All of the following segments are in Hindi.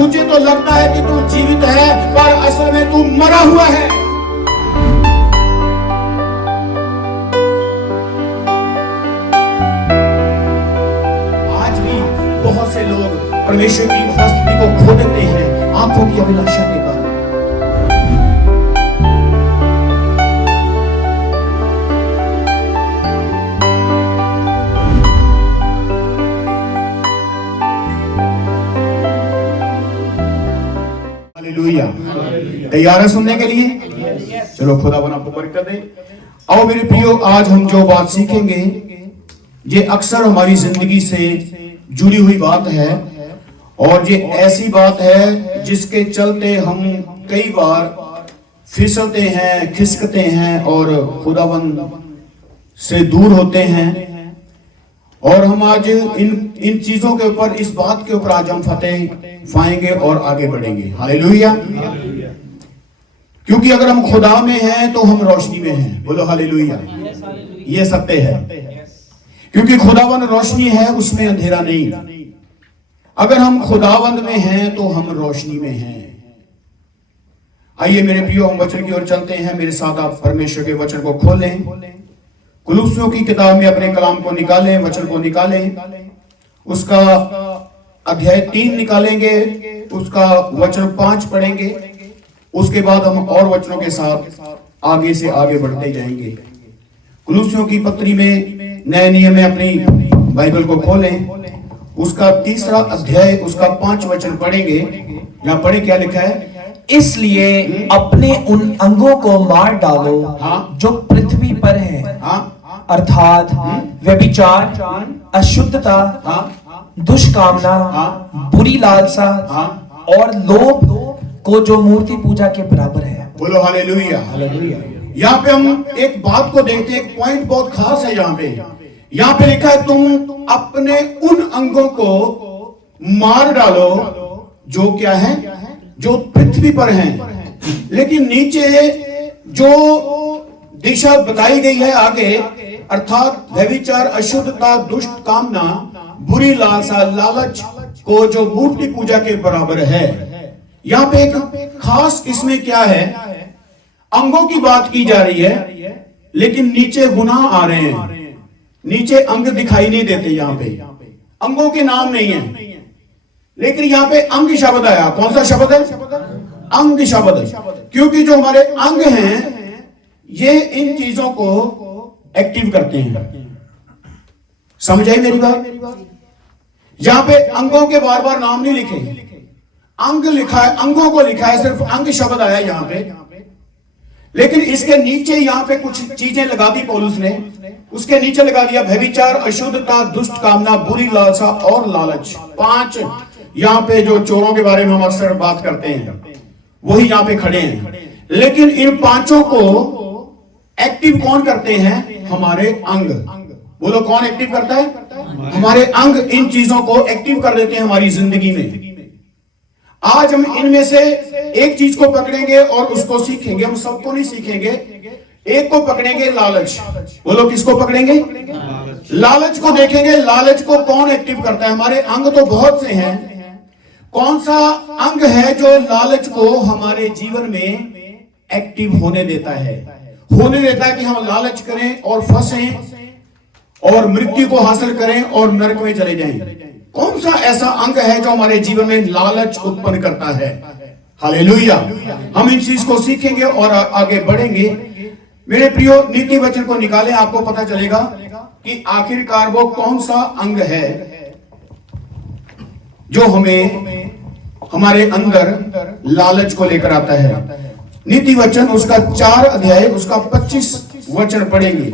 तुझे तो लगता है कि तू जीवित है, पर असल में तू मरा हुआ है। आज भी बहुत से लोग परमेश्वर की उपस्थिति को खो देते हैं आंखों की अभिलाषा के कारण। हालेलुया। तैयार है सुनने के लिए? चलो खुदावन आपको बरकत दे। आओ मेरे प्रियो, आज हम जो बात सीखेंगे ये अक्सर हमारी जिंदगी से जुड़ी हुई बात है, और ये ऐसी बात है जिसके चलते हम कई बार फिसलते हैं, खिसकते हैं और खुदावन से दूर होते हैं। और हम आज इन चीजों के ऊपर, इस बात के ऊपर आज हम फतेह पाएंगे और आगे बढ़ेंगे। हालेलुया। क्योंकि अगर हम खुदा में हैं तो हम रोशनी में हैं। बोलो हालेलुया। ये सत्य है, क्योंकि खुदावन रोशनी है, उसमें अंधेरा नहीं। अगर हम खुदावंद में हैं तो हम रोशनी में हैं। आइए मेरे प्रियो, हम वचन की ओर चलते हैं। मेरे साथ आप परमेश्वर के वचन को खोलें। कुलुस्सियों की किताब में अपने कलाम को निकालें, वचन को निकालें। उसका अध्याय 3 निकालेंगे, उसका वचन 5 पढ़ेंगे। उसके बाद हम और वचनों के साथ आगे से आगे बढ़ते जाएंगे। कुलुस्सियों की पत्री में, नए नियम में अपनी बाइबल को खोलें। उसका 3रा अध्याय, उसका 5 वचन पढ़ेंगे। यहाँ पढ़े क्या लिखा है? इसलिए अपने उन अंगों को मार डालो जो पृथ्वी पर हैं, अर्थात व्यभिचार, अशुद्धता, दुष्कामना, बुरी लालसा और लोभ को, जो मूर्ति पूजा के बराबर है। बोलो हालेलुया। हालेलुया। यहाँ पे हम एक बात को देखते हैं, एक पॉइंट बहुत खास है। यहाँ पे लिखा है, तुम अपने उन अंगों को मार डालो जो क्या है, जो पृथ्वी पर हैं। लेकिन नीचे जो दिशा बताई गई है आगे, अर्थात व्यभिचार, अशुद्धता, दुष्ट कामना, बुरी लालसा, लालच को, जो मूर्ति पूजा के बराबर है। यहाँ पे एक खास इसमें क्या है, अंगों की बात की जा रही है, लेकिन नीचे गुनाह आ रहे हैं। नीचे अंग दिखाई नहीं देते। यहाँ पे अंगों के नाम नहीं है, लेकिन यहाँ पे अंग शब्द आया। कौन सा शब्द है? अंग शब्द। क्योंकि जो हमारे अंग हैं ये इन चीजों को एक्टिव करते हैं। समझ आई मेरी बात? यहाँ पे अंगों के बार बार नाम नहीं लिखे, अंग लिखा है, अंगों को लिखा है, सिर्फ अंग शब्द आया यहाँ पे। लेकिन इसके नीचे यहाँ पे कुछ चीजें लगा दी पौलुस ने। उसके नीचे लगा दिया व्यभिचार, अशुद्धता, दुष्ट कामना, बुरी लालसा और लालच। 5 यहाँ पे जो चोरों के बारे में हम अक्सर बात करते हैं, वही यहाँ पे खड़े हैं। लेकिन इन 5 को एक्टिव कौन करते हैं? हमारे अंग। बोलो कौन एक्टिव करता है? हमारे अंग इन चीजों को एक्टिव कर देते हैं हमारी जिंदगी में। आज हम इनमें से एक चीज को पकड़ेंगे और उसको सीखेंगे। हम सबको नहीं सीखेंगे, एक को पकड़ेंगे, लालच। बोलो किसको पकड़ेंगे? लालच को देखेंगे। लालच को कौन एक्टिव करता है? हमारे अंग तो बहुत से हैं। कौन सा अंग है जो लालच को हमारे जीवन में एक्टिव होने देता है? होने देता है कि हम लालच करें और फंसें और मृत्यु को हासिल करें और नरक में चले जाएं। कौन सा ऐसा अंग है जो हमारे जीवन में लालच उत्पन्न करता है? हालेलुया। हम इन चीज को सीखेंगे और आगे बढ़ेंगे। मेरे प्रियो, नीति वचन को निकालें, आपको पता चलेगा कि आखिरकार वो कौन सा अंग है जो हमें हमारे अंदर लालच को लेकर आता है। नीति वचन उसका 4 अध्याय, उसका 25 वचन पढ़ेंगे।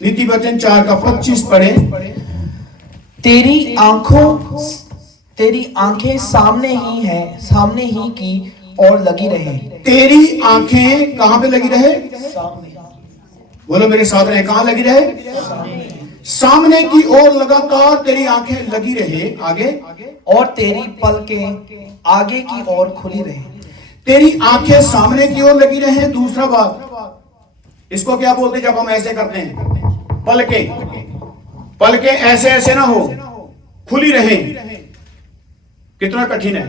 नीति वचन 4 का 25 पढ़े। तेरी आंखें सामने ही की और लगी रहे। तेरी आंखें कहां पे लगी रहे? बोलो मेरे साथ रहे, कहां लगी रहे? सामने की ओर लगातार तेरी आंखें लगी रहे। आगे, और तेरी पलकें आगे की ओर खुली रहे। तेरी आंखें सामने की ओर लगी रहे। दूसरा बात, इसको क्या बोलते जब हम ऐसे करते हैं? पलकें। पलकें ऐसे ऐसे ना हो, खुली रहे। कितना कठिन है,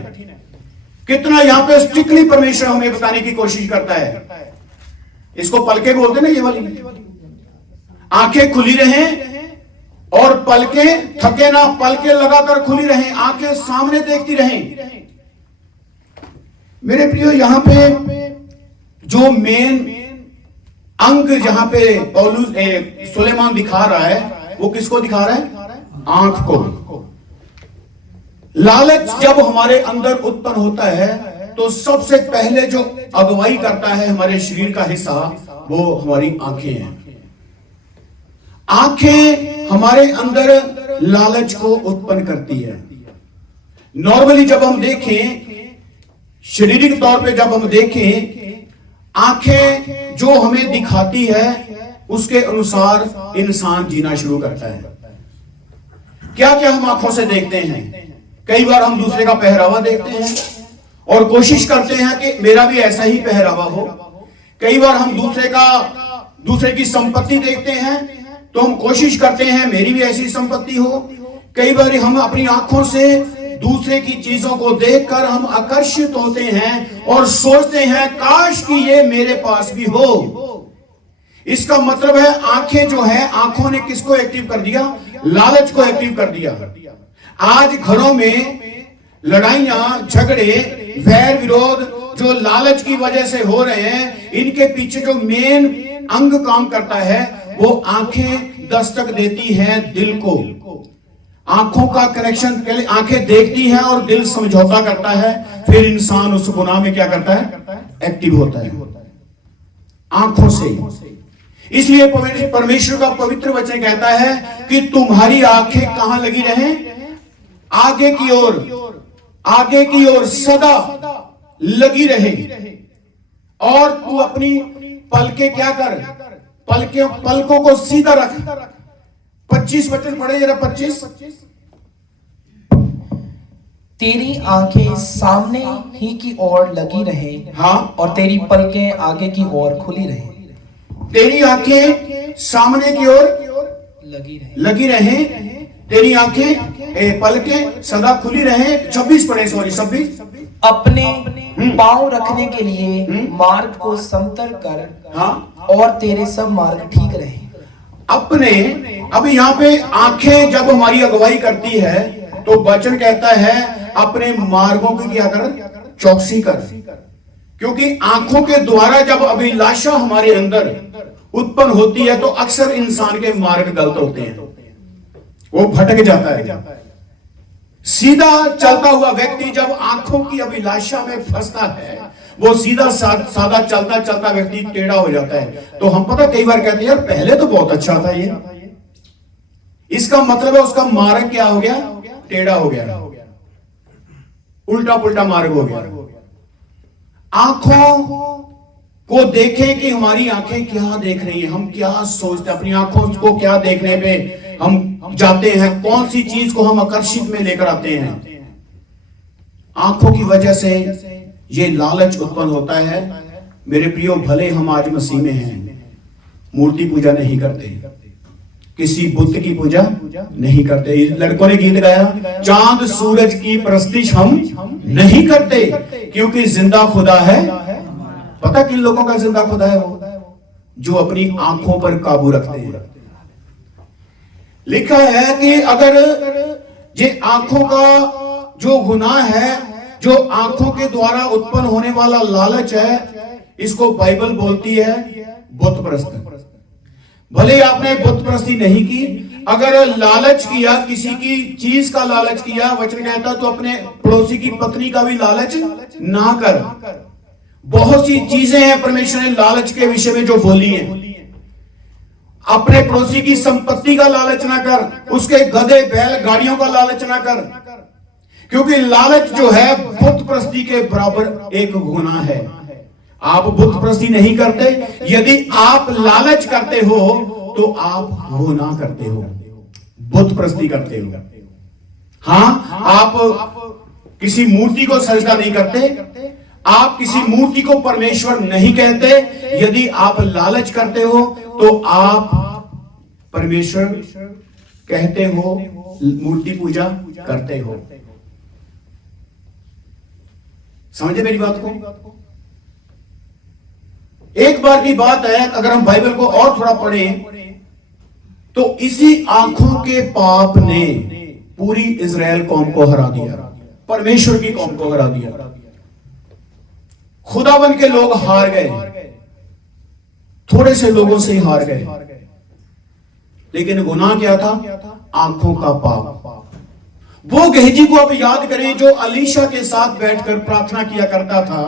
कितना यहां पे स्ट्रिक्टली परमेश्वर हमें बताने की कोशिश करता है। इसको पलके बोलते ना, ये वाली आंखें खुली रहें और पलकें थके ना, पलकें लगाकर खुली रहें, आंखें सामने देखती रहें। मेरे प्रियो, यहां पे जो मेन अंग जहां पे पौलुस सुलेमान दिखा रहा है, वो किसको दिखा रहा है? आंख को। लालच जब हमारे अंदर उत्पन्न होता है तो सबसे पहले जो अगुवाई करता है हमारे शरीर का हिस्सा, वो हमारी आंखें हैं। आंखें हमारे अंदर लालच को उत्पन्न करती है। नॉर्मली जब हम देखें, शारीरिक तौर पे जब हम देखें, आंखें जो हमें दिखाती है उसके अनुसार इंसान जीना शुरू करता है। क्या क्या हम आंखों से देखते हैं? कई बार हम दूसरे का पहरावा देखते हैं और कोशिश करते हैं कि मेरा भी ऐसा ही पहरावा हो। कई बार हम दूसरे की संपत्ति देखते हैं तो हम कोशिश करते हैं मेरी भी ऐसी संपत्ति हो। कई बार हम अपनी आंखों से दूसरे की चीजों को देखकर हम आकर्षित होते हैं और सोचते हैं काश कि ये मेरे पास भी हो। इसका मतलब है आंखें जो है, आंखों ने किसको एक्टिव कर दिया? लालच को एक्टिव कर दिया। आज घरों में लड़ाइयां, झगड़े, वैर विरोध जो लालच की वजह से हो रहे हैं, इनके पीछे जो मेन अंग काम करता है वो आंखें दस्तक देती हैं दिल को। आंखों का कनेक्शन, पहले आंखें देखती हैं और दिल समझौता करता है, फिर इंसान उस गुनाह में क्या करता है? एक्टिव होता है आंखों से। इसलिए परमेश्वर का पवित्र वचन कहता है कि तुम्हारी आंखें कहां लगी रहें? आगे की ओर, आगे की ओर सदा लगी रहे। और तू अपनी पलकें क्या कर? पलकों को सीधा रख। 25 वचन पढ़े जरा, 25। तेरी आंखें सामने ही की ओर लगी रहे, हाँ, और तेरी पलकें आगे की ओर खुली रहे। तेरी आंखें सामने की ओर लगी रहे, तेरी आंखें पलकें सदा खुली रहे। 26 पढ़े, सॉरी 26। अपने पांव रखने के लिए मार्ग को समतल कर, हाँ, और तेरे सब मार्ग ठीक रहे। अपने, अभी यहाँ पे आंखें जब हमारी अगुवाई करती है तो वचन कहता है अपने मार्गों की क्या कर? चौकसी कर। क्योंकि आंखों के द्वारा जब अभिलाषा हमारे अंदर उत्पन्न होती है तो अक्सर इंसान के मार्ग गलत होते हैं, वो भटक जाता है। सीधा चलता हुआ व्यक्ति जब आंखों की अभिलाषा में फंसता है, वो सीधा सादा चलता चलता व्यक्ति टेढ़ा हो जाता है। तो हम पता कई बार कहते हैं यार पहले तो बहुत अच्छा था ये, इसका मतलब है उसका मार्ग क्या हो गया? टेढ़ा हो गया, उल्टा पुल्टा मार्ग हो गया। आंखों को देखें कि हमारी आंखें क्या देख रही हैं, हम क्या सोचते हैं, अपनी आंखों को क्या देखने पे हम जाते हैं, कौन सी चीज को हम आकर्षित में लेकर आते हैं। आंखों की वजह से ये लालच उत्पन्न होता है। मेरे प्रियो, भले हम आज मसीह में हैं, मूर्ति पूजा नहीं करते, किसी बुद्ध की पूजा नहीं करते। लड़कों ने गीत गाया, चांद सूरज की परस्तिश हम नहीं करते क्योंकि जिंदा खुदा है। पता किन लोगों का जिंदा खुदा है? वो जो अपनी आंखों पर काबू रखते हैं। लिखा है कि अगर ये आंखों का जो गुनाह है, जो आंखों के द्वारा उत्पन्न होने वाला लालच है, इसको बाइबल बोलती है बुत परस्ती। भले आपने बुत परस्ती नहीं की, अगर लालच किया, किसी की चीज का लालच किया, वचन कहता तो अपने पड़ोसी की पत्नी का भी लालच ना कर। बहुत सी चीजें हैं परमेश्वर ने लालच के विषय में जो बोली है। अपने पड़ोसी की संपत्ति का लालच ना कर, उसके गधे बैल गाड़ियों का लालच ना कर, क्योंकि लालच जो है बुत परस्ती के बराबर एक गुनाह है। आप बुत परस्ती नहीं करते, यदि आप लालच करते हो तो आप गुनाह करते हो, बुत परस्ती करते हो। हाँ, आप किसी मूर्ति को सजदा नहीं करते, आप किसी मूर्ति को परमेश्वर नहीं कहते। यदि आप लालच करते हो तो आप परमेश्वर कहते हो, मूर्ति पूजा करते हो। समझे मेरी बात को? एक बार की बात है, अगर हम बाइबल को और थोड़ा पढ़ें तो इसी आंखों के पाप ने पूरी इजराइल कौम को हरा दिया, परमेश्वर की कौम को हरा दिया। खुदावन के लोग हार गए, थोड़े से लोगों से ही हार गए। लेकिन गुनाह क्या था? आंखों का पाप। वो गेहजी को अब याद करें जो अलीशा के साथ बैठकर प्रार्थना किया करता था।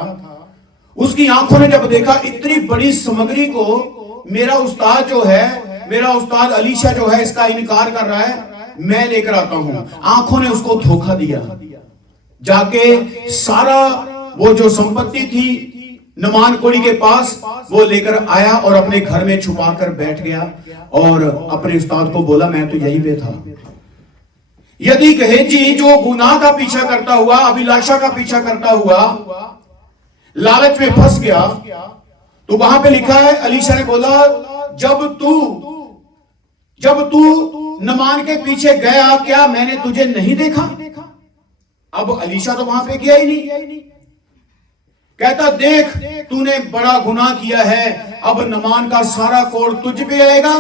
उसकी आंखों ने जब देखा इतनी बड़ी सामग्री को, मेरा उस्ताद जो है, मेरा उस्ताद अलीशा जो है, इसका इनकार कर रहा है, मैं लेकर आता हूं। आंखों ने उसको धोखा दिया। जाके सारा वो जो संपत्ति थी नमान कोड़ी के पास वो लेकर आया और अपने घर में छुपा कर बैठ गया और अपने उस्ताद को बोला मैं तो यहीं पे था। यदि गेहजी जो गुनाह का पीछा करता हुआ, अभिलाषा का पीछा करता हुआ लालच में फंस गया, तो वहां पे लिखा है, अलीशा ने बोला जब तू नमान के पीछे गया, क्या मैंने तुझे नहीं देखा? अब अलीशा तो वहां पे गया ही नहीं। कहता देख तूने बड़ा गुनाह किया है, अब नमान का सारा कोड़ तुझ पे आएगा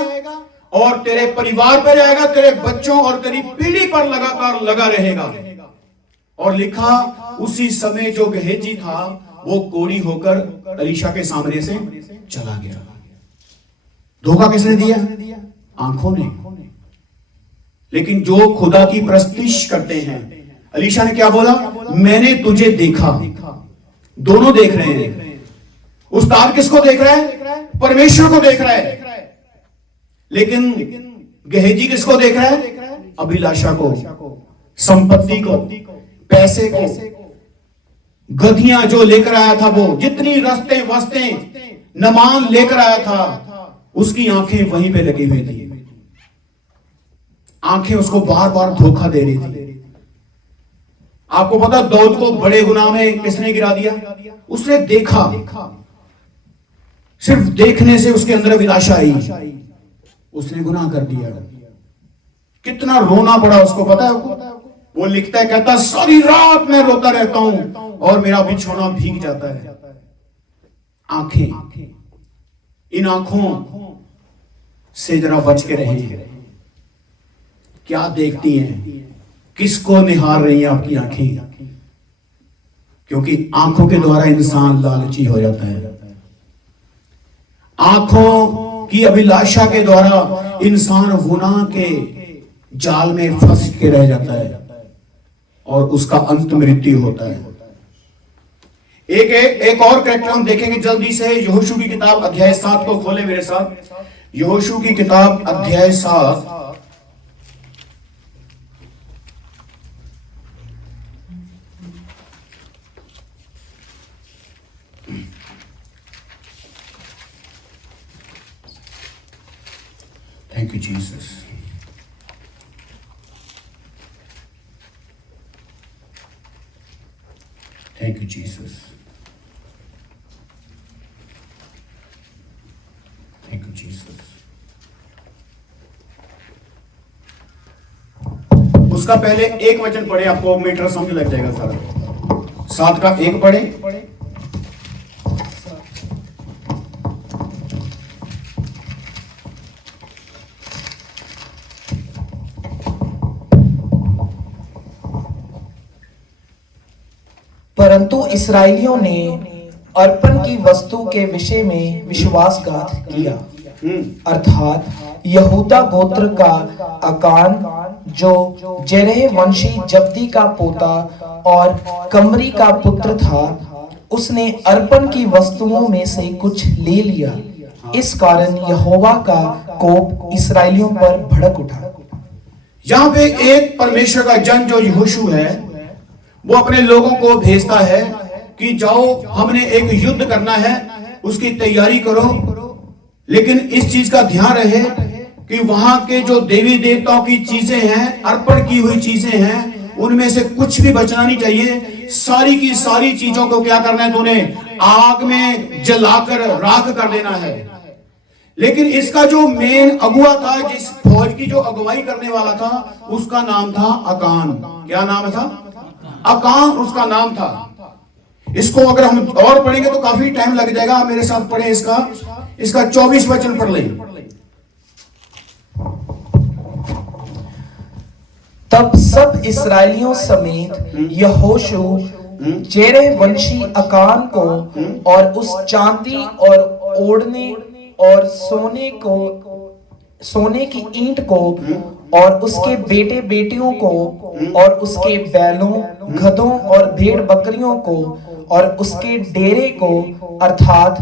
और तेरे परिवार पे रहेगा, तेरे बच्चों और तेरी पीढ़ी पर लगातार लगा रहेगा। और लिखा उसी समय जो गेहजी था वो कोड़ी होकर अलीशा के सामने से चला गया। धोखा किसने दिया? आंखों ने। लेकिन जो खुदा की प्रस्तिश करते हैं, अलीशा ने क्या बोला? मैंने तुझे देखा। दोनों देख रहे हैं। उस्ताद किसको देख रहा है? परमेश्वर को देख रहा है। लेकिन गेहजी किसको देख रहा है? अभिलाषा को, संपत्ति को, पैसे को, गधियां जो लेकर आया था, वो जितनी रस्ते वस्ते नमान लेकर आया था, उसकी आंखें वहीं पे लगी हुई थी। आंखें उसको बार बार धोखा दे रही थी। आपको पता दाऊद को बड़े गुनाह में किसने गिरा दिया? उसने देखा, सिर्फ देखने से उसके अंदर अभिलाषा आई, उसने गुनाह कर दिया। कितना रोना पड़ा उसको, पता है आपको? वो लिखता है, कहता सारी रात मैं रोता रहता हूं और मेरा बिछौना भीग जाता है। आंखें, इन आंखों से जरा बच के रहें। क्या देखती हैं? किसको निहार रही हैं आपकी आंखें? क्योंकि आंखों के द्वारा इंसान लालची हो जाता है। आंखों की अभिलाषा के द्वारा इंसान गुनाह के जाल में फंस के रह जाता है और उसका अंत मृत्यु होता है। एक और कैरेक्टर हम देखेंगे जल्दी से। यहोशू की किताब अध्याय 7 को खोले मेरे साथ। यहोशू की किताब अध्याय 7। Thank you, Jesus. Thank you, Jesus. Thank you, Jesus. उसका पहले एक वचन पढ़े, आपको मीटर समझ लग जाएगा सारा। 7 का 1 पढ़े। परंतु इस्राएलियों ने अर्पण की वस्तु के विषय में विश्वासघात किया, अर्थात यहूदा गोत्र का अकान जो जेरह वंशी जब्दी का पोता और कमरी का पुत्र था, उसने अर्पण की वस्तुओं में से कुछ ले लिया। इस कारण यहोवा का कोप इस्राएलियों पर भड़क उठा। यहां पे एक परमेश्वर का जन जो यहोशू है, वो अपने लोगों को भेजता है कि जाओ, हमने एक युद्ध करना है, उसकी तैयारी करो। लेकिन इस चीज का ध्यान रहे कि वहां के जो देवी देवताओं की चीजें हैं, अर्पण की हुई चीजें हैं, उनमें से कुछ भी बचना नहीं चाहिए। सारी की सारी चीजों को क्या करना है? तूने आग में जलाकर राख कर देना है। लेकिन इसका जो मेन अगुआ था, जिस फौज की जो अगुवाई करने वाला था, उसका नाम था अकान। क्या नाम था? अकान उसका नाम था। इसको अगर हम और पढ़ेंगे तो काफी टाइम लग जाएगा। मेरे साथ पढ़े इसका 24 वचन पढ़ लें। तब सब इसराइलियों समेत यहोशू जेरह वंशी अकान को और उस चांदी और ओढ़ने और सोने की ईंट को और उसके बेटे बेटियों को और उसके बैलों, गधों और भेड़ बकरियों को और उसके डेरे को अर्थात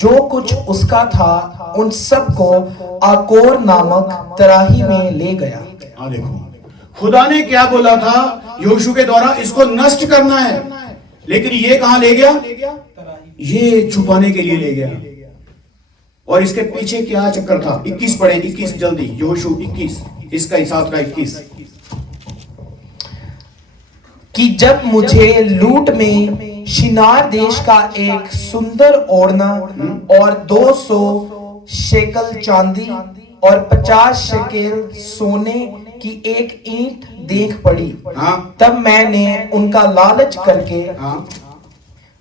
जो कुछ उसका था उन सब को आकोर नामक तराही में ले गया। देखो खुदा ने क्या बोला था यहोशू के द्वारा, इसको नष्ट करना है, लेकिन ये कहां ले गया? ये छुपाने के लिए ले गया। और इसके पीछे क्या चक्कर था? 21 पढ़े, 21 जल्दी, यहोशू 21, इसका हिसाब का 21। कि जब मुझे लूट में शिनार देश का एक सुंदर ओढ़ना और 200 शेकल चांदी और 50 शेकेल सोने की एक ईंट देख पड़ी, तब मैंने उनका लालच करके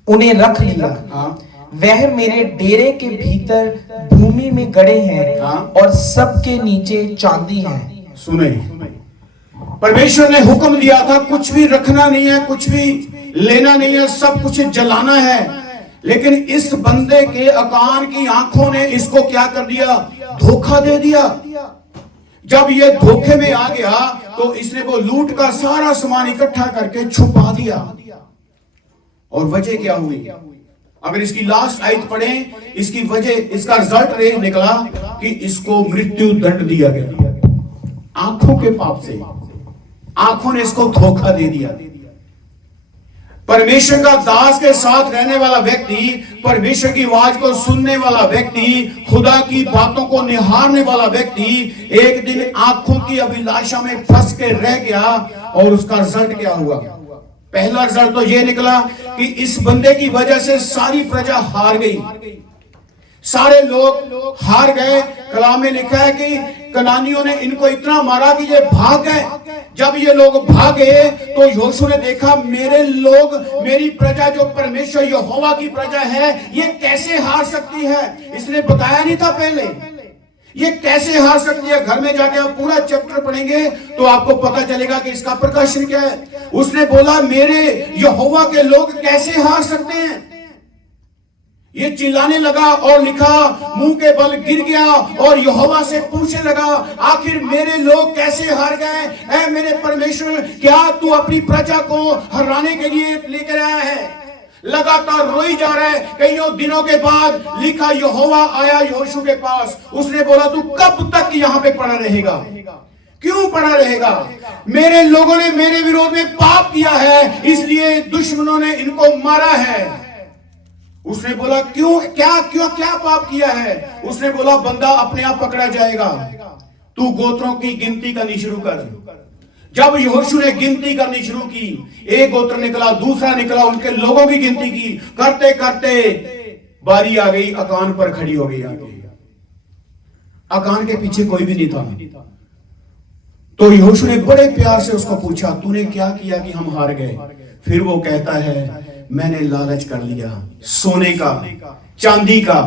उन्हें रख लिया। वह मेरे डेरे के भीतर भूमि में गड़े हैं और सबके नीचे चांदी है। सुने, परमेश्वर ने हुक्म दिया था कुछ भी रखना नहीं है, कुछ भी लेना नहीं है, सब कुछ जलाना है। लेकिन इस बंदे के अकान की आंखों ने इसको क्या कर दिया? धोखा दे दिया। जब ये धोखे में आ गया तो इसने वो लूट का सारा सामान इकट्ठा करके छुपा दिया। और वजह क्या हुई? अगर इसकी लास्ट आयत पढ़ें, इसकी वजह, इसका रिजल्ट निकला कि इसको मृत्यु दंड दिया गया। आंखों के पाप से आंखों ने इसको धोखा दे दिया। परमेश्वर का दास के साथ रहने वाला व्यक्ति, परमेश्वर की आवाज को सुनने वाला व्यक्ति, खुदा की बातों को निहारने वाला व्यक्ति एक दिन आंखों की अभिलाषा में फंस के रह गया। और उसका रिजल्ट क्या हुआ? पहला रिजल्ट तो यह निकला कि इस बंदे की वजह से सारी प्रजा हार गई, सारे लोग हार गए। कलाम में लिखा है कि कनानियों ने इनको इतना मारा कि ये भाग गए। जब ये लोग भागे तो यहोशू ने देखा मेरे लोग, मेरी प्रजा जो परमेश्वर यहोवा की प्रजा है, ये कैसे हार सकती है? इसने बताया नहीं था पहले, ये कैसे हार सकती है? घर में जाके आप पूरा चैप्टर पढ़ेंगे तो आपको पता चलेगा कि इसका प्रकाशन क्या है। उसने बोला मेरे यहोवा के लोग कैसे हार सकते हैं? ये चिल्लाने लगा और लिखा मुंह के बल गिर गया और यहोवा से पूछने लगा आखिर मेरे लोग कैसे हार गए? ऐ मेरे परमेश्वर, क्या तू अपनी प्रजा को हराने के लिए लेकर आया है? लगातार रोई जा रहा है। कईयों दिनों के बाद लिखा यहोवा आया यहोशू के पास। उसने बोला तू कब तक यहाँ पे पड़ा रहेगा? क्यों पड़ा रहेगा? मेरे लोगों ने मेरे विरोध में पाप किया है, इसलिए दुश्मनों ने इनको मारा है। उसने बोला क्या पाप किया है? उसने बोला बंदा अपने आप पकड़ा जाएगा, तू गोत्रों की गिनती करनी शुरू कर। जब यहोशू ने गिनती करनी शुरू की, एक गोत्र निकला, दूसरा निकला, उनके लोगों की गिनती की, करते करते बारी आ गई, अकान पर खड़ी हो गई। आगे अकान के पीछे कोई भी नहीं था। तो यहोशू ने बड़े प्यार से उसको पूछा तूने क्या किया कि हम हार गए? फिर वो कहता है मैंने लालच कर लिया, सोने का, चांदी का,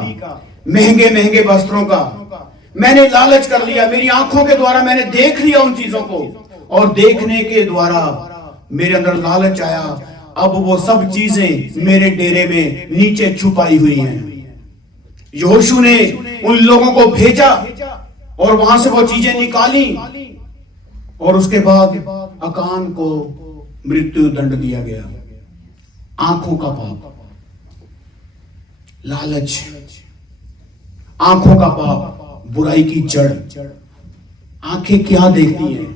महंगे महंगे वस्त्रों का मैंने लालच कर लिया। मेरी आंखों के द्वारा मैंने देख लिया उन चीजों को, और देखने के द्वारा मेरे अंदर लालच आया। अब वो सब चीजें मेरे डेरे में नीचे छुपाई हुई हैं। यहोशू ने उन लोगों को भेजा और वहां से वो चीजें निकाली, और उसके बाद अकान को मृत्यु दंड दिया गया। आंखों का पाप, लालच, आंखों का पाप, बुराई की जड़। आंखें क्या देखती हैं?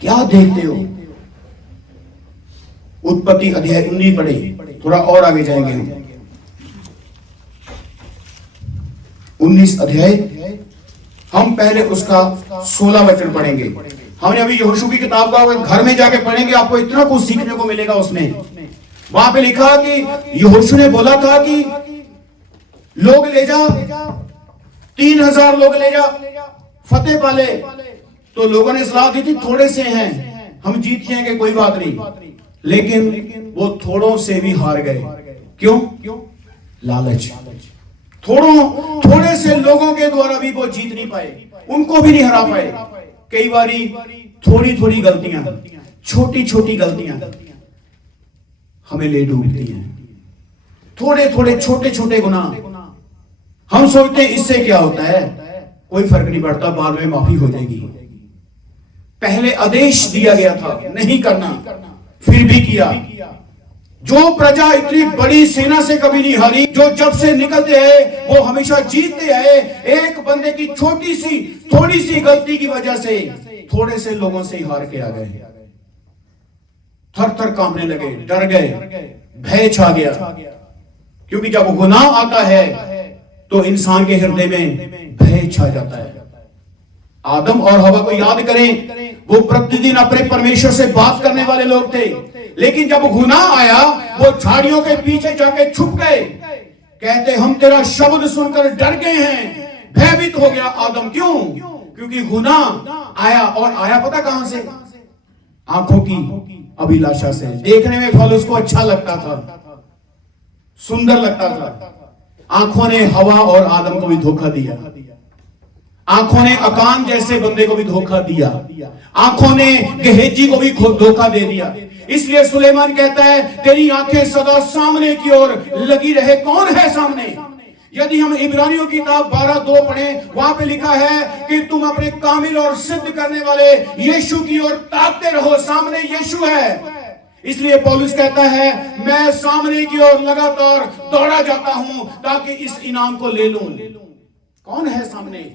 क्या देखते हो? उत्पत्ति अध्याय 19 पढ़े, थोड़ा और आगे जाएंगे हम। 19 अध्याय हम पहले उसका 16 वचन पढ़ेंगे। हमने अभी यहोशू की किताब का घर में जाके पढ़ेंगे, आपको इतना कुछ सीखने को मिलेगा उसमें। वहां पे लिखा कि यहोशू ने बोला था कि लोग ले जा, 3000 लोग ले जा, फतेह पाले। तो लोगों ने सलाह दी थी थोड़े से हैं, हम जीत जाएंगे, कोई बात नहीं। लेकिन वो थोड़ों से भी हार गए। क्यों? लालच। थोड़े से लोगों के द्वारा भी वो जीत नहीं पाए, उनको भी नहीं हरा पाए। कई बारी थोड़ी थोड़ी गलतियां, छोटी छोटी गलतियां हमें ले डूबती हैं। थोड़े थोड़े छोटे छोटे गुनाह हम सोचते हैं इससे क्या होता है, कोई फर्क नहीं पड़ता, बाद में माफी हो जाएगी। पहले आदेश दिया गया था नहीं करना, फिर भी किया। जो प्रजा इतनी बड़ी सेना से कभी नहीं हारी, जो जब से निकलते हैं वो हमेशा जीतते हैं। एक बंदे की छोटी सी थोड़ी सी गलती की वजह से थोड़े से लोगों से हार के आ गए, थर थर कांपने लगे, डर गए, भय छा गया। क्योंकि जब गुनाह आता है तो इंसान के हृदय में भय छा जाता है। आदम और हवा को याद करें, वो प्रतिदिन अपने परमेश्वर से बात करने वाले लोग थे, लेकिन जब गुनाह आया वो झाड़ियों के पीछे जाके छुप गए। कहते हम तेरा शब्द सुनकर डर गए हैं, भयभीत हो गया आदम। क्यों? क्योंकि गुनाह आया, और आया पता कहां से? आंखों की अभिलाषा से। देखने में फल उसको अच्छा लगता था, सुंदर लगता था। आंखों ने हवा और आदम को भी धोखा दिया। आंखों ने अकान जैसे बंदे को भी धोखा दिया। आंखों ने गेहेजी को भी धोखा दे दिया। इसलिए सुलेमान कहता है तेरी आंखें सदा सामने की ओर लगी रहे। कौन है सामने? यदि हम इब्रानियों की किताब 12:2 पढ़ें, वहां पे लिखा है कि तुम अपने कामिल और सिद्ध करने वाले यीशु की ओर ताकते रहो। सामने यीशु है। इसलिए पौलुस कहता है मैं सामने की ओर लगातार दौड़ा जाता हूं ताकि इस इनाम को ले लूं। कौन है सामने?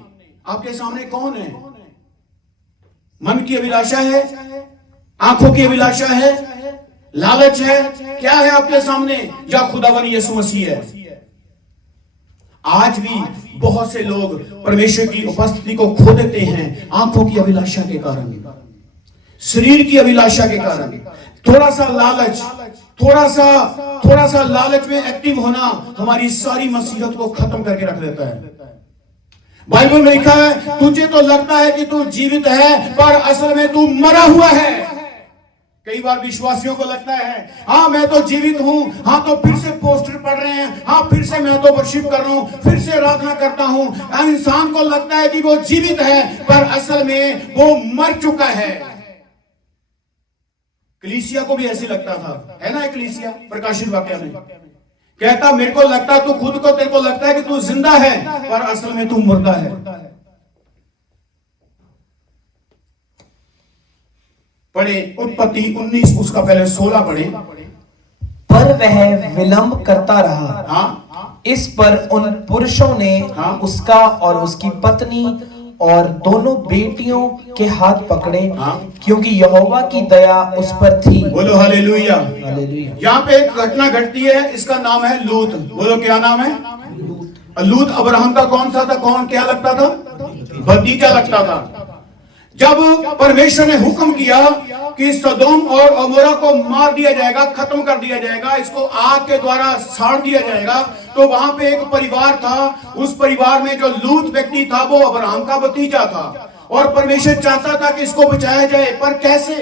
आपके सामने कौन है? मन की अभिलाषा है, आंखों की अभिलाषा है, लालच है, क्या है आपके सामने? या खुदावन यीशु मसीह है? आज भी बहुत से लोग परमेश्वर की उपस्थिति को खो देते हैं आंखों की अभिलाषा के कारण, शरीर की अभिलाषा के कारण। थोड़ा सा लालच, थोड़ा सा लालच में एक्टिव होना हमारी सारी मसीहत को खत्म करके रख देता है। बाइबल में लिखा है तुझे तो लगता है कि तू जीवित है, पर असल में तू मरा हुआ है। कई बार विश्वासियों को लगता है हाँ मैं तो जीवित हूं, हाँ तो फिर से पोस्टर पढ़ रहे हैं, हाँ फिर से मैं तो वर्शिप कर रहा हूं, फिर से आराधना करता हूं। इंसान को लगता है कि वो जीवित है, पर असल में वो मर चुका है। कलीसिया को भी ऐसे लगता था, है ना? कलीसिया प्रकाशित वाक्य में कहता मेरे को लगता तू खुद को, तेरे को लगता है कि तू जिंदा है, पर असल में तू मुर्दा है। पढ़े उत्पत्ति 19 उसका पहले 16 पढ़े। पर वह विलंब करता रहा। हाँ? इस पर उन पुरुषों ने उसका और उसकी पत्नी और दोनों बेटियों के हाथ पकड़े, क्योंकि यहोवा की दया उस पर थी। बोलो हालेलुया। हालेलुया। यहाँ पे एक घटना घटती है, इसका नाम है लूत। बोलो क्या नाम है? लूत अब्राहम का कौन सा था? कौन क्या लगता था? भतीजा लगता था। जब परमेश्वर ने हुक्म किया कि सदोम और अमोरा को मार दिया जाएगा, खत्म कर दिया जाएगा, इसको आग के द्वारा साड़ दिया जाएगा, तो वहां पे एक परिवार था। उस परिवार में जो लूत व्यक्ति था वो अब्राहम का भतीजा था, और परमेश्वर चाहता था कि इसको बचाया जाए। पर कैसे?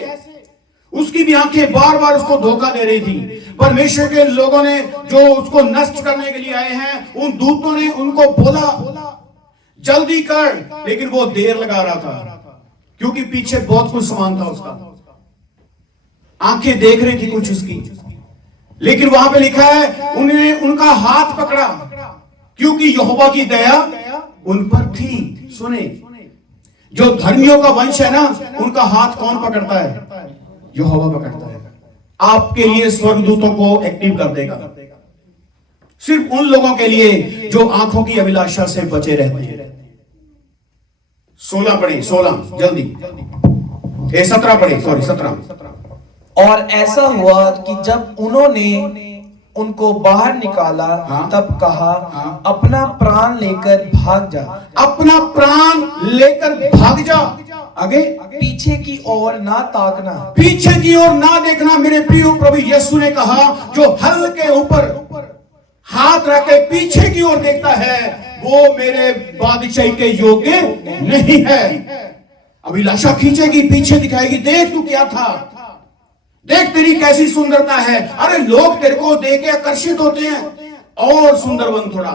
उसकी भी आंखें बार बार उसको धोखा दे रही थी। परमेश्वर के लोगों ने जो उसको नष्ट करने के लिए आए हैं, उन दूतों ने उनको बोला जल्दी कर, लेकिन वो देर लगा रहा था क्योंकि पीछे बहुत कुछ सामान था उसका। आंखें देख रही थी कुछ उसकी, लेकिन वहां पे लिखा है उन्होंने उनका हाथ पकड़ा, क्योंकि यहोवा की दया उन पर थी। सुने, जो धर्मियों का वंश है ना, उनका हाथ कौन पकड़ता है? यहोवा पकड़ता है। आपके लिए स्वर्गदूतों को एक्टिव कर देगा, सिर्फ उन लोगों के लिए जो आंखों की अभिलाषा से बचे रहते हैं। 16 पढ़े, 16 जल्दी। 17 पढ़े, सॉरी 17। और ऐसा हुआ कि जब उन्होंने उनको बाहर निकाला, तब कहा अपना प्राण लेकर भाग जा। अपना प्राण लेकर भाग जा। आगे पीछे की ओर ना ताकना, पीछे की ओर ना देखना। मेरे प्रिय प्रभु यीशु ने कहा जो हल के ऊपर हाथ रख के पीछे की ओर देखता है वो मेरे बादशाही के योग्य नहीं है। अभिलाषा खींचेगी, पीछे दिखाएगी, देख तू क्या था। देख तेरी कैसी सुंदरता है। अरे लोग तेरे को देख के आकर्षित होते हैं, और सुंदर बन थोड़ा।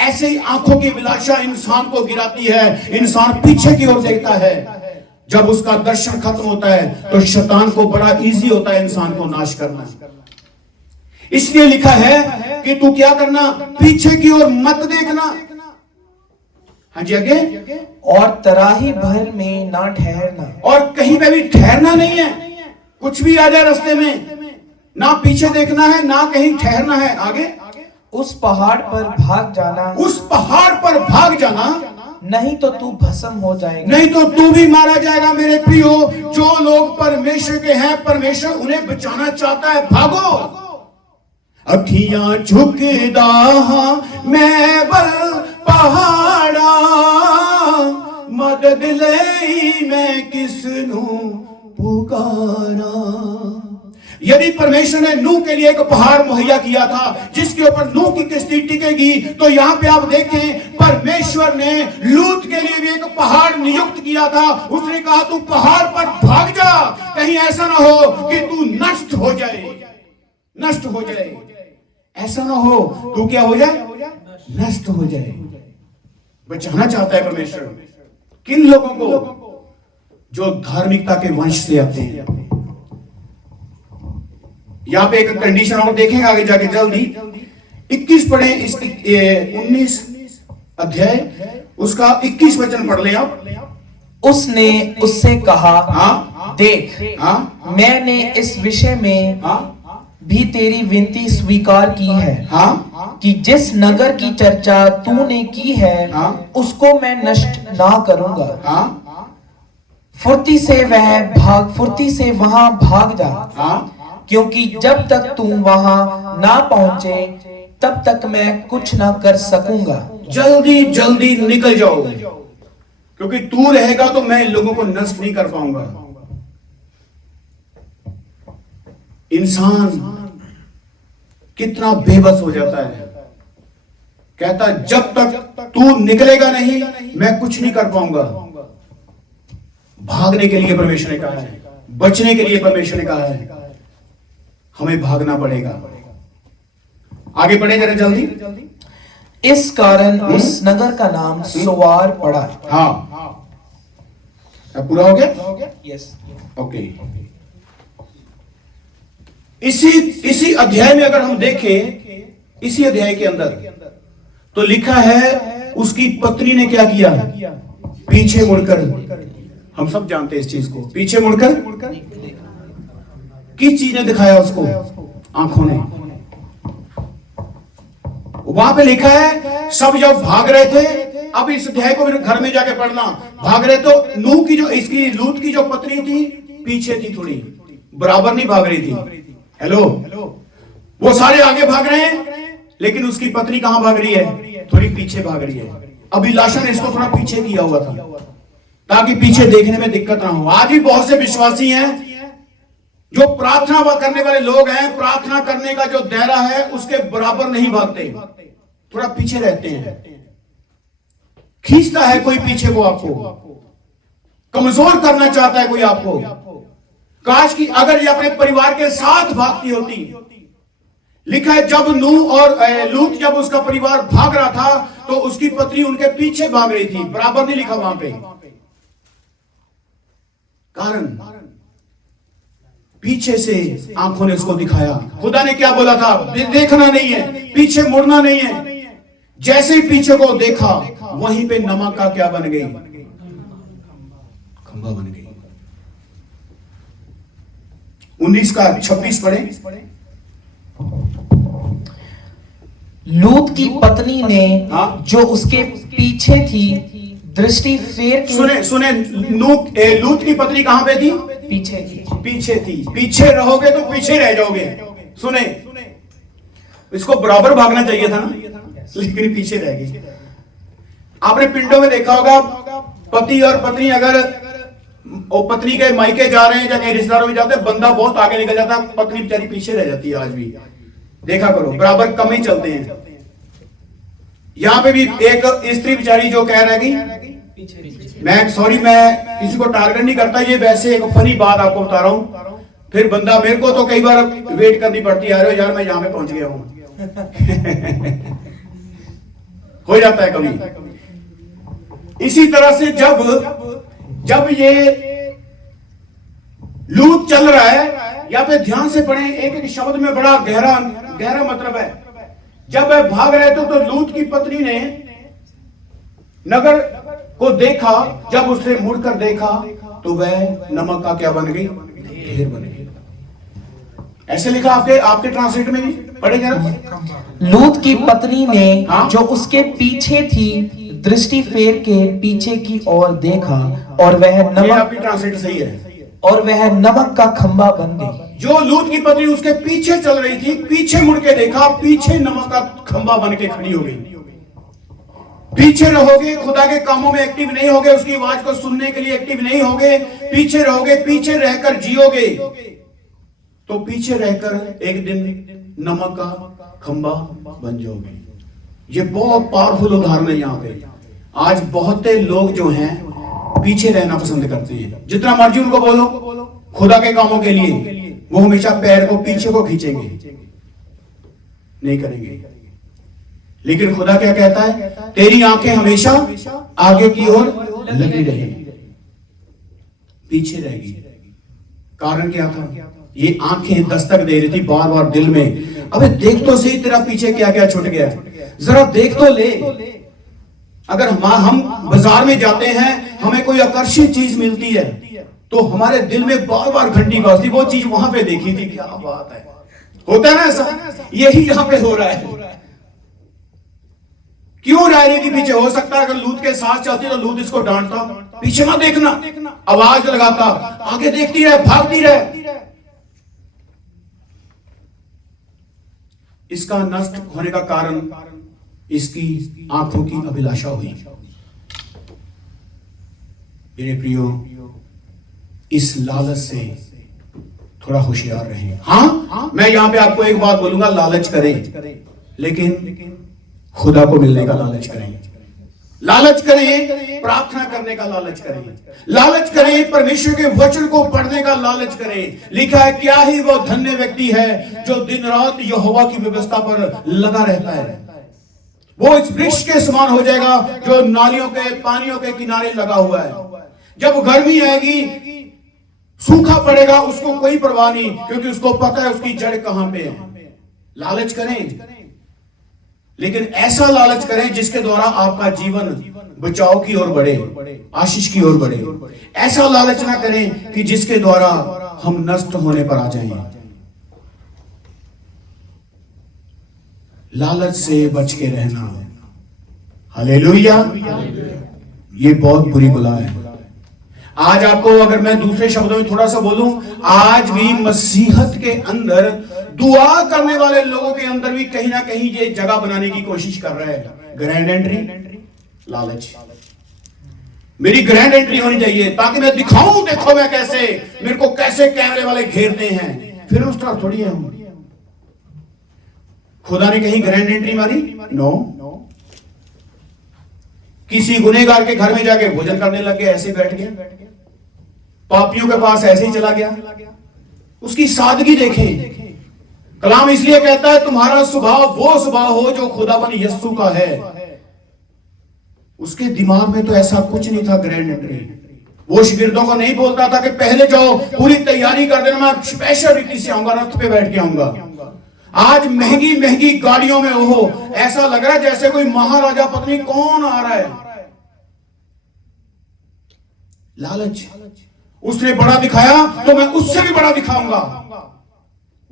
ऐसे ही आंखों की विलासा इंसान को गिराती है, इंसान पीछे की ओर देखता है। जब उसका दर्शन खत्म होता है तो शैतान को बड़ा इजी होता है इंसान को नाश करना। इसलिए लिखा है कि तू क्या करना, पीछे की ओर मत देखना। हाँ जी, आगे। और तराही भर में ना ठहरना। और कहीं पे भी ठहरना नहीं है, कुछ भी आ जाए रास्ते में, ना पीछे देखना है ना कहीं ठहरना है। आगे। उस पहाड़ पर भाग जाना। उस पहाड़ पर भाग जाना, नहीं तो तू भस्म हो जाएगा। नहीं तो तू भी मारा जाएगा। मेरे प्रियो, जो लोग परमेश्वर के हैं, परमेश्वर उन्हें बचाना चाहता है। भागो। अखियां झुकदा मैं बल पहाड़ा, मदद ले मैं किसनू पुकारा। यदि परमेश्वर ने नूह के लिए एक पहाड़ मुहैया किया था जिसके ऊपर नूह की किश्ती टिकेगी, तो यहाँ पे आप देखें परमेश्वर ने लूत के लिए भी एक पहाड़ नियुक्त किया था। उसने कहा तू पहाड़ पर भाग जा, कहीं ऐसा ना हो कि तू नष्ट हो जाए, नष्ट हो जाए। ऐसा ना हो तू क्या हो जाए, नष्ट हो जाए। बचाना चाहता है परमेश्वर किन लोगों को, जो धार्मिकता के वंश से आते हैं। यहां पे एक कंडीशन और देखेंगे आगे जाके जल्दी। 21 पढ़े, इस 19 अध्याय उसका 21 वचन पढ़ ले आप। उसने उससे कहा, हाँ देख, हाँ मैंने इस विषय में हाँ भी तेरी विनती स्वीकार की है, हाँ कि जिस नगर की चर्चा तूने की है हाँ, उसको मैं नष्ट ना करूंगा। हाँ फुर्ती से वहां भाग जा, हाँ, क्योंकि जब तक तू वहां ना पहुंचे तब तक मैं कुछ ना कर सकूंगा। जल्दी जल्दी निकल जाओ, क्योंकि तू रहेगा तो मैं इन लोगों को नष्ट नहीं कर पाऊंगा। इंसान कितना बेबस हो जाता है, कहता है जब तक तू निकलेगा नहीं मैं कुछ नहीं कर पाऊंगा। भागने के लिए परमेश्वर ने कहा है, बचने के लिए परमेश्वर ने कहा है, हमें भागना पड़ेगा। आगे बढ़े जरा जल्दी। इस कारण उस नगर का नाम सोवार पड़ा। हाँ, अब पूरा हो गया। Yes, okay. इसी अध्याय में अगर हम देखें, इसी अध्याय के अंदर तो लिखा है उसकी पत्नी ने क्या किया, पीछे मुड़कर। हम सब जानते हैं इस चीज को, पीछे मुड़कर किस चीज ने दिखाया उसको, आंखों ने। वहां पे लिखा है सब जब भाग रहे थे, अब इस अध्याय को घर में जाके पढ़ना, भाग रहे तो नूह की जो इसकी लूत की जो पत्नी थी पीछे थी, थोड़ी बराबर नहीं भाग रही थी। हेलो, वो सारे आगे भाग रहे हैं लेकिन उसकी पत्नी कहां भाग रही है, थोड़ी पीछे भाग रही है। अभिलाषा ने इसको थोड़ा पीछे किया हुआ था ताकि पीछे देखने में दिक्कत ना हो। आज भी बहुत से विश्वासी हैं जो प्रार्थना करने वाले लोग हैं, प्रार्थना करने का जो दायरा है उसके बराबर नहीं भागते, थोड़ा पीछे रहते हैं। खींचता है कोई पीछे को, आपको कमजोर करना चाहता है कोई आपको। काश कि अगर ये अपने परिवार के साथ भागती होती। लिखा है जब नूह और लूत जब उसका परिवार भाग रहा था तो उसकी पत्नी उनके पीछे भाग रही थी, बराबर नहीं लिखा वहां पे। कारण पीछे से आंखों ने उसको दिखाया। खुदा ने क्या बोला था, देखना नहीं है, पीछे मुड़ना नहीं है। जैसे ही पीछे को देखा वहीं पे नमक का क्या बन गई, खंभा बन गई। 19 का 26 पढ़े। लूत की पत्नी ने जो उसके पीछे थी दृष्टि फेर के, सुने लूत की पत्नी कहां पे थी, पीछे थी। पीछे रहोगे तो पीछे रह जाओगे। सुने, इसको बराबर भागना चाहिए था ना, लेकिन पीछे रह गई। आपने पिंडों में देखा होगा, पति और पत्नी अगर पत्नी के मायके जा रहे हैं या कहीं रिश्तेदारों में जाते हैं, बंदा बहुत आगे निकल जाता है, पत्नी बेचारी पीछे रह जाती है। आज भी देखा करो, बराबर कम ही चलते हैं। यहां पे भी एक स्त्री बेचारी जो कह रही, मैं किसी को टारगेट नहीं करता, ये वैसे एक फनी बात आपको बता रहा हूं फिर बंदा, मेरे को तो कई बार वेट करनी पड़ती है, यार मैं यहां पे पहुंच गया हूं। हो जाता है कभी। इसी तरह से जब ये लूत चल रहा है, या पे ध्यान से पढ़ें, एक एक शब्द में बड़ा गहरा मतलब है। जब वह भाग रहे थे तो लूत की पत्नी ने नगर को देखा, जब उसने मुड़कर देखा तो वह नमक का क्या बन गई? ढेर बन गई। ऐसे लिखा आपके ट्रांसलेट में भी पढ़ेगा। लूत की पत्नी ने जो उसके पीछे थी दृष्टि फेर के पीछे की ओर देखा और वह नमक, आपकी ट्रांसलेट सही है, और वह नमक का खंबा बन गई। जो लूत की पत्नी उसके पीछे चल रही थी, पीछे मुड़ के देखा, पीछे नमक का खंबा बन के खड़ी हो गई। पीछे रहोगे, खुदा के कामों में एक्टिव नहीं होगे, उसकी आवाज को सुनने के लिए एक्टिव नहीं होगे, पीछे रहोगे, पीछे रहकर जियोगे, तो पीछे रहकर एक दिन नमक का खंबा बन जाओगे। ये बहुत पावरफुल उदाहरण है। यहाँ पे आज बहुत लोग जो हैं पीछे रहना पसंद करते हैं। जितना मर्जी उनको बोलो खुदा के कामों के लिए, वो हमेशा पैर को पीछे को खींचेंगे, नहीं करेंगे। लेकिन खुदा क्या कहता है? तेरी आंखें हमेशा आगे की ओर लगी रही, पीछे रहेगी। कारण क्या था? ये आंखें दस्तक दे रही थी बार बार दिल में, अबे देख तो सही तेरा पीछे क्या क्या छूट गया, जरा देख तो ले। अगर हम बाजार में जाते हैं, हमें कोई आकर्षक चीज मिलती है, तो हमारे दिल में बार बार घंटी बजती, वो चीज वहां पे देखी थी, क्या बात है। होता है ना ऐसा? यही यहां पे हो रहा है। क्यों रायरी के पीछे? हो सकता है अगर लूत के साथ चलती तो लूत इसको डांटता, पीछे मत देखना, आवाज लगाता, आगे देखती रहे, भागती रहे। इसका नष्ट होने का कारण इसकी आंखों की अभिलाषा हुई। मेरे प्रियो, इस लालच से थोड़ा होशियार रहें। हाँ, मैं यहां पे आपको एक बात बोलूंगा, लालच करें, लेकिन खुदा को मिलने का लालच करें। लालच करें, प्रार्थना करने का लालच करें, लालच करें, परमेश्वर के वचन को पढ़ने का लालच करें। लिखा है, क्या ही वो धन्य व्यक्ति है जो दिन रात यहोवा की व्यवस्था पर लगा रहता है। वो इस वृक्ष के समान हो जाएगा जो नालियों के पानियों के किनारे लगा हुआ है। जब गर्मी आएगी, सूखा पड़ेगा, उसको कोई परवाह नहीं, क्योंकि उसको पता है उसकी जड़ कहां पे है। लालच करें, लेकिन ऐसा लालच करें जिसके द्वारा आपका जीवन बचाव की ओर बढ़े, आशीष की ओर बढ़े। ऐसा लालच ना करें कि जिसके द्वारा हम नष्ट होने पर आ जाएं। लालच से बच के रहना, हालेलुया, ये बहुत बुरी बला है। आज आपको अगर मैं दूसरे शब्दों में थोड़ा सा बोलूं, आज भी मसीहत के अंदर दुआ करने वाले लोगों के अंदर भी कहीं ना कहीं ये जगह बनाने की कोशिश कर रहे हैं। ग्रैंड एंट्री, लालच। मेरी ग्रैंड एंट्री होनी चाहिए ताकि मैं दिखाऊं, देखो मैं कैसे, मेरे को कैसे कैमरे वाले घेरते हैं। फिल्म स्टार थोड़ी है हम। खुदा ने कहीं ग्रैंड एंट्री मारी? नो। किसी गुनहगार के घर में जाके भोजन करने लग गया, ऐसे बैठ गया, पापियों के पास ऐसे ही चला गया। उसकी सादगी देखें। कलाम इसलिए कहता है तुम्हारा स्वभाव वो स्वभाव हो जो खुदाबंद यीशु का है। उसके दिमाग में तो ऐसा कुछ नहीं था ग्रैंड एंट्री। वो शिगिर्दों को नहीं बोलता था कि पहले जाओ पूरी तैयारी कर देना, मैं स्पेशल रीति से आऊंगा, रथ पे बैठ के आऊंगा। आज महंगी महंगी गाड़ियों में हो, ऐसा लग रहा है जैसे कोई महाराजा पत्नी कौन आ रहा है। लालच। उसने बड़ा दिखाया तो मैं उससे भी बड़ा दिखाऊंगा।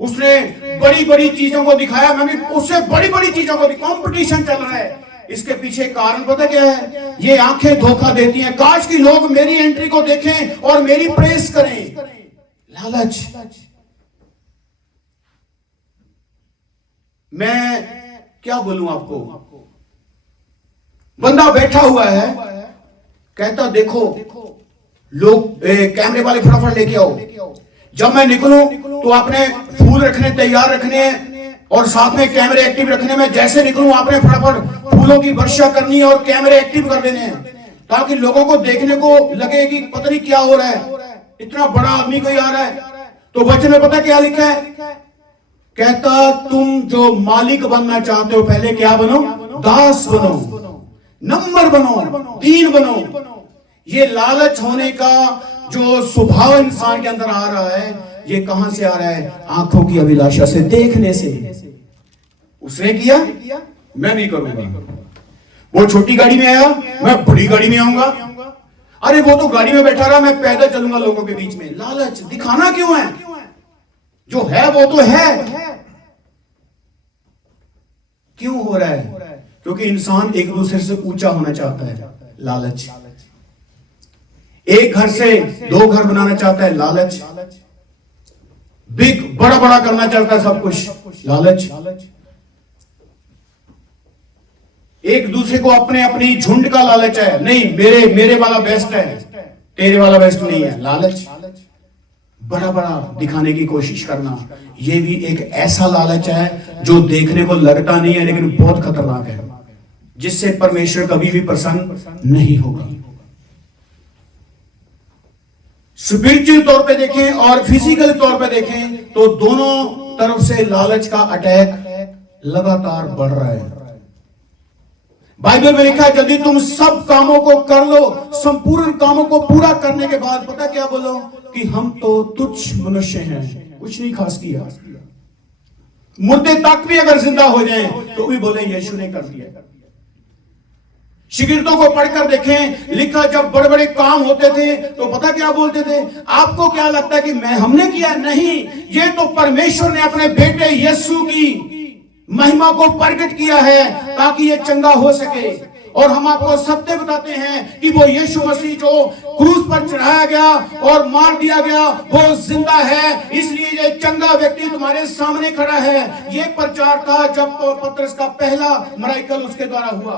उसने बड़ी बड़ी चीजों को दिखाया, मैं भी उससे बड़ी बड़ी चीजों को। कंपटीशन चल रहा है। इसके पीछे कारण पता क्या है? ये आंखें धोखा देती हैं। काश कि लोग मेरी एंट्री को देखें और मेरी प्रेस करें। लालच। मैं क्या बोलूं आपको, बंदा बैठा हुआ है, कहता देखो लोग कैमरे वाले फटाफट लेके आओ। जब मैं निकलूं तो आपने फूल रखने तैयार रखने हैं और साथ में कैमरे एक्टिव रखने में। जैसे निकलूं आपने फटाफट फूलों की वर्षा करनी है और कैमरे एक्टिव कर देने हैं, ताकि लोगों को देखने को लगे कि पता नहीं क्या हो रहा है, इतना बड़ा आदमी कोई आ रहा है। तो वचन में पता क्या लिखा है? कहता तुम जो मालिक बनना चाहते हो पहले क्या बनो? दास बनो, नंबर बनो, 3 बनो। ये लालच होने का जो स्वभाव इंसान के अंदर आ रहा है, ये कहां से आ रहा है? आंखों की अभिलाषा से, देखने से। उसने किया, मैं भी करूंगा। वो छोटी गाड़ी में आया, मैं बड़ी गाड़ी में आऊंगा। अरे वो तो गाड़ी में बैठा रहा, मैं पैदल चलूंगा लोगों के बीच में। लालच दिखाना क्यों है? जो है वो तो है। क्यों हो रहा है? क्योंकि इंसान एक दूसरे से ऊंचा होना चाहता है, लालच। एक घर से 2 घर बनाना चाहता है, लालच। बिग बड़ा बड़ा करना चाहता है सब कुछ, लालच। एक दूसरे को अपने अपनी झुंड का लालच है। नहीं, मेरे वाला बेस्ट है, तेरे वाला बेस्ट नहीं है, लालच। बड़ा बड़ा दिखाने की कोशिश करना, यह भी एक ऐसा लालच है जो देखने को लगता नहीं है लेकिन बहुत खतरनाक है, जिससे परमेश्वर कभी भी प्रसन्न नहीं होगा। स्पिरिचुअल तौर पे देखें और फिजिकल तौर पे देखें तो दोनों तरफ से लालच का अटैक लगातार बढ़ रहा है। बाइबल में लिखा है यदि तुम सब कामों को कर लो, संपूर्ण कामों को पूरा करने के बाद पता क्या बोलो? कि हम तो तुच्छ मनुष्य हैं, कुछ नहीं खास किया। मुर्दे तक भी अगर जिंदा हो जाएं तो भी बोले यीशु ने कर दिया। शिगिर्दों को पढ़कर देखें, लिखा जब बड़े बड़े काम होते थे तो पता क्या बोलते थे? आपको क्या लगता है कि हमने किया? नहीं, ये तो परमेश्वर ने अपने बेटे यीशु की महिमा को प्रकट किया है ताकि ये चंगा हो सके। और हम आपको सत्य बताते हैं कि वो यीशु मसीह जो क्रूस पर चढ़ाया गया और मार दिया गया, वो जिंदा है। इसलिए ये चंगा व्यक्ति तुम्हारे सामने खड़ा है। ये प्रचार था जब पतरस का पहला मिरेकल उसके द्वारा हुआ।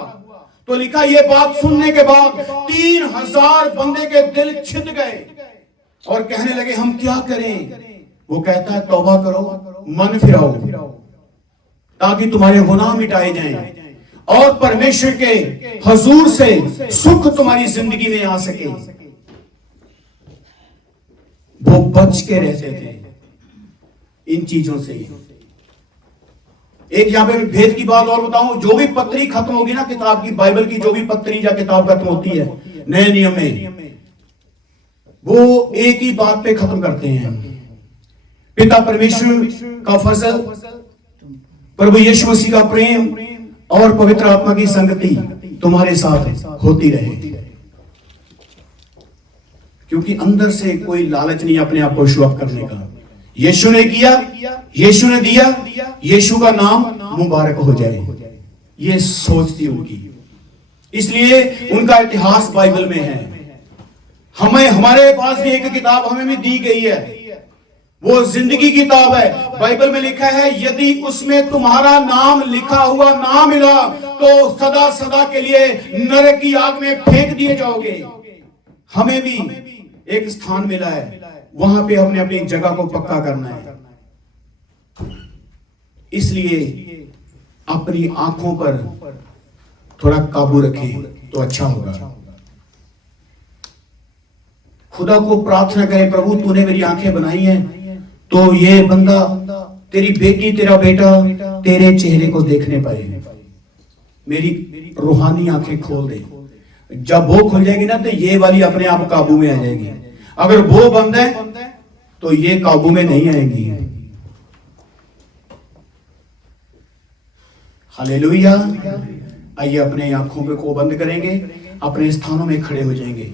तो लिखा ये बात सुनने के बाद 3000 बंदे के दिल छिद गए और कहने लगे हम क्या करें? वो कहता है तौबा करो, मन फिराओ, ताकि तुम्हारे गुनाह मिटाए जाएं और परमेश्वर के हजूर से सुख तुम्हारी जिंदगी में आ सके। वो बच के रहते थे इन चीजों से। एक यहां पे भेद की बात और बताऊं, जो भी पत्री खत्म होगी ना किताब की, बाइबल की जो भी पत्री या किताब खत्म होती है नए नियम में, वो एक ही बात पे खत्म करते हैं, पिता परमेश्वर का फजल, प्रभु यीशु मसीह का प्रेम और पवित्र आत्मा की संगति तुम्हारे साथ होती रहे। क्योंकि अंदर से कोई लालच नहीं अपने आप को शो अप करने का। यीशु ने किया, यीशु ने दिया, यीशु का नाम मुबारक हो जाए, ये सोच थी उनकी। इसलिए उनका इतिहास बाइबल में है। हमारे पास भी एक किताब हमें भी दी गई है, वो जिंदगी की किताब है। बाइबल में लिखा है यदि उसमें तुम्हारा नाम लिखा हुआ ना मिला तो सदा सदा के लिए नरक की आग में फेंक दिए जाओगे। हमें भी एक स्थान मिला है, वहां पे हमने अपनी जगह को पक्का करना है। इसलिए अपनी आंखों पर थोड़ा काबू रखें तो अच्छा होगा। खुदा को प्रार्थना करें, प्रभु तूने मेरी आंखें बनाई हैं तो ये बंदा, तेरी बेटी, तेरा बेटा तेरे चेहरे को देखने पाए। मेरी रूहानी आंखें खोल दे। जब वो खुल जाएगी ना तो ये वाली अपने आप काबू में आ जाएगी। अगर वो बंद है तो ये काबू में नहीं आएंगी। हालेलुया। आइए अपने आंखों पे को बंद करेंगे, अपने स्थानों में खड़े हो जाएंगे।